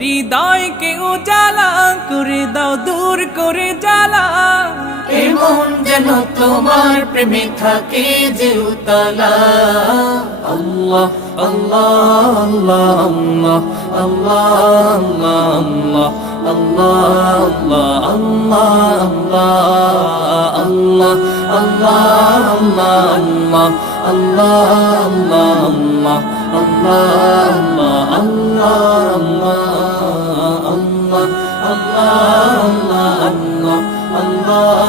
হৃদয়কে উজালা করে দাও, দূর করে জ্বালা। এমন যেন তোমার প্রেমে থাকে যে উতলা। আল্লাহ আল্লাহ আল্লাহ আল্লাহ আল্লাহ আল্লাহ আল্লাহ আল্লাহ আল্লাহ আল্লাহ আল্লাহ আল্লাহ আল্লাহ আল্লাহ আল্লাহ আল্লাহ আল্লাহ আল্লাহ